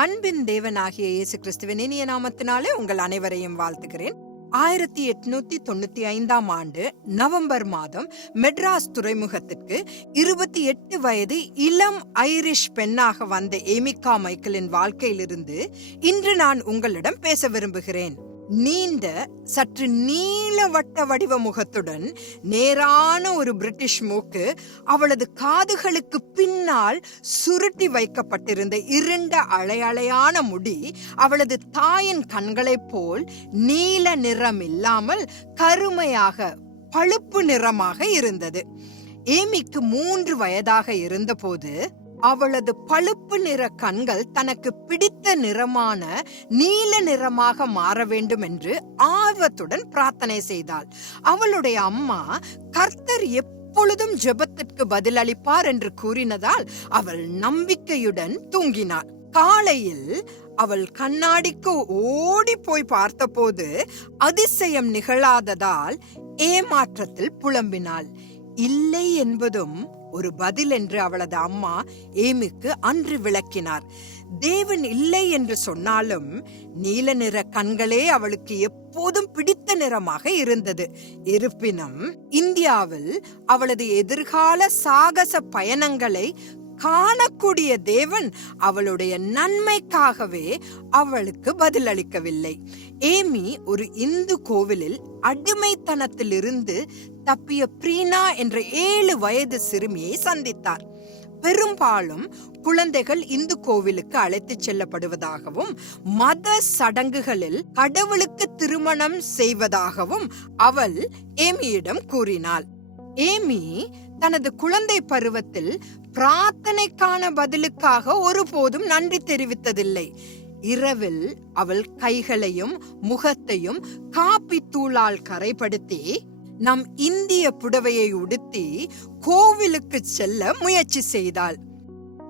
அன்பின் தேவனாகிய இயேசு கிறிஸ்துவின் இனிய நாமத்தினாலே உங்கள் அனைவரையும் வாழ்த்துகிறேன். ஆயிரத்தி எட்நூத்தி தொண்ணூத்தி ஐந்தாம் ஆண்டு நவம்பர் மாதம் மெட்ராஸ் துறைமுகத்திற்கு இருபத்தி எட்டு வயது இளம் ஐரிஷ் பெண்ணாக வந்த ஏமிகா மைக்கேலின் வாழ்க்கையிலிருந்து இன்று நான் உங்களிடம் பேச விரும்புகிறேன். நீண்ட சற்று நீளவட்ட வடிவ முகத்துடன் நேரான ஒரு பிரிட்டிஷ் மூக்கு அவளது காதுகளுக்கு பின்னால் சுருட்டி வைக்கப்பட்டிருந்த இருண்ட அலையலையான முடி அவளது தாயின் கண்களைப் போல் நீல நிறம் இல்லாமல் கருமையாக பழுப்பு நிறமாக இருந்தது. ஏமிக்கு மூன்று வயதாக இருந்தபோது அவளது பழுப்பு நிற கண்கள் தனக்கு பிடித்த நிறமான நீல நிறமாக மாற வேண்டும் என்று ஆர்வத்துடன் பிரார்த்தனை செய்தாள். அவளுடைய அம்மா கர்த்தர் எப்பொழுதும் ஜெபத்திற்கு பதிலளிப்பார் என்று கூறினதால் அவள் நம்பிக்கையுடன் தூங்கினாள். காலையில் அவள் கண்ணாடிக்கு ஓடி போய் பார்த்தபோது அதிசயம் நிகழாததால் ஏமாற்றத்தில் புலம்பினாள். இல்லை என்பதும் ஒரு பதில் என்று அவளது அம்மா ஏமிக்கு அன்று விளக்கினார். தேவன் இல்லை என்று சொன்னாலும் நீல நிற கண்களே அவளுக்கு எப்போதும் பிடித்த நிறமாக இருந்தது. இருப்பினும் இந்தியாவில் அவளது எதிர்கால சாகச பயணங்களை காணக்கூடிய தேவன் அவளுடைய நன்மைக்காகவே அவளுக்கு பதிலளிக்கவில்லை. ஏமி ஒரு இந்து கோவிலில் அடிமைத்தனத்திலிருந்து தப்பிய பிரீனா என்ற ஏழு வயது சிறுமியை சந்தித்தார். பெரும்பாலும் குழந்தைகள் இந்து கோவிலுக்கு அழைத்து செல்லப்படுவதாகவும் மத சடங்குகளில் கடவுளுக்கு திருமணம் செய்வதாகவும் அவள் ஏமியிடம் கூறினாள். ஏமி தனது குழந்தை பருவத்தில் பிரார்த்தனைக்கான பதிலுக்காக ஒருபோதும் நன்றி தெரிவித்ததில்லை. இரவில் அவள் கைகளையும் முகத்தையும் காப்பி தூளால் கரைப்படுத்தி நம் இந்திய புடவையை உடுத்தி கோவிலுக்கு செல்ல முயற்சி செய்தாள்.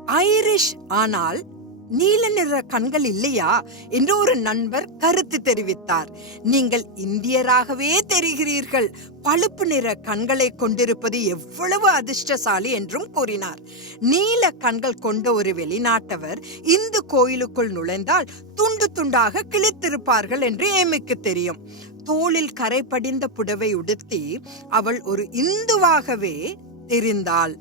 ஐரிஷ் ஆனால் நீல நிற கண்கள் இல்லையா? என்று ஒரு நண்பர் கருத்து தெரிவித்தார். நீங்கள் இந்தியராகவே தெரிகிறீர்கள். பழுப்பு நிற கண்களை கொண்டிருப்பது எவ்வளவு அதிர்ஷ்டசாலி என்றும் கூறினார். நீல கண்கள் கொண்ட ஒரு வெளிநாட்டவர் இந்து கோயிலுக்குள் நுழைந்தால் துண்டு துண்டாக கிழித்திருப்பார்கள் என்று ஏமிக்கு தெரியும். தோளில் கரை படிந்த புடவை உடுத்தி அவள் ஒரு இந்துவாகவே தெரிந்தாள்.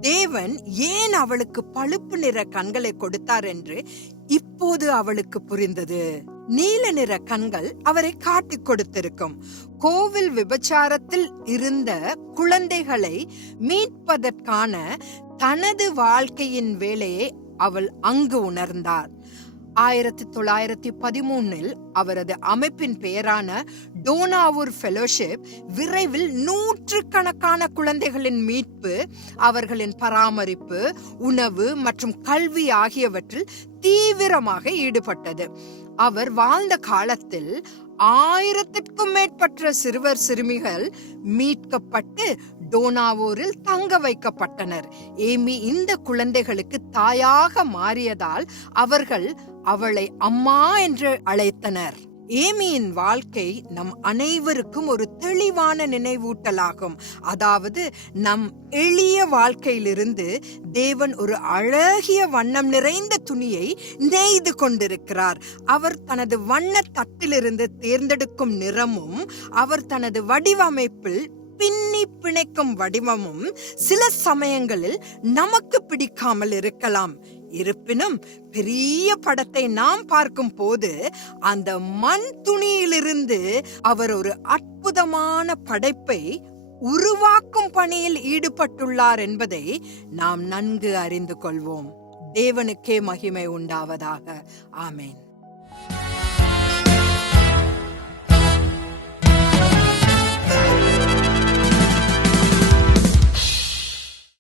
தேவன் ஏன் அவளுக்கு பழுப்பு நிற கண்களை கொடுத்தார் என்று இப்போது அவளுக்கு புரிந்தது. நீல நிற கண்கள் அவரை காட்டிக் கொடுத்திருக்கும். கோவில் விபச்சாரத்தில் இருந்த குழந்தைகளை மீட்பதற்கான தனது வாழ்க்கையின் வேலையை அவள் அங்கு உணர்ந்தார். ஆயிரத்தி தொள்ளாயிரத்தி பதிமூணில் அவரது அமைப்பின் பெயரான டோனாவூர் ஃபெலோஷிப் விரைவில் நூற்றுக்கணக்கான குழந்தைகளின் மீட்பு அவர்களின் பராமரிப்பு உணவு மற்றும் கல்வி ஆகியவற்றில் தீவிரமாக ஈடுபட்டது. அவர் வாழ்ந்த காலத்தில் ஆயிரத்திற்கும் மேற்பட்ட சிறுவர் சிறுமிகள் மீட்கப்பட்டு டோனாவூரில் தங்க வைக்கப்பட்டனர். ஏமி இந்த குழந்தைகளுக்கு தாயாக மாறியதால் அவர்கள் அவளை அம்மா என்று அழைத்தனர். ஏமியின் வாழ்க்கை நம் அனைவருக்கும் ஒரு தெளிவான நினைவூட்டலாகும். அதாவது நம் எளிய வாழ்க்கையிலிருந்து தேவன் ஒரு அழகிய வண்ணம் நிறைந்த துணியை நெய்து கொண்டிருக்கிறார். அவர் தனது வண்ண தட்டிலிருந்து தேர்ந்தெடுக்கும் நிறமும் அவர் தனது வடிவமைப்பில் பின்னி பிணைக்கும் வடிவமும் சில சமயங்களில் நமக்கு பிடிக்காமல் இருக்கலாம். இருப்பினும் பெரிய படத்தை நாம் பார்க்கும் போது அந்த மண் துணியிலிருந்து அவர் ஒரு அற்புதமான படைப்பை உருவாக்கும் பணியில் ஈடுபட்டுள்ளார் என்பதை நாம் நன்கு அறிந்து கொள்வோம். தேவனுக்கே மகிமை உண்டாவதாக. ஆமேன்.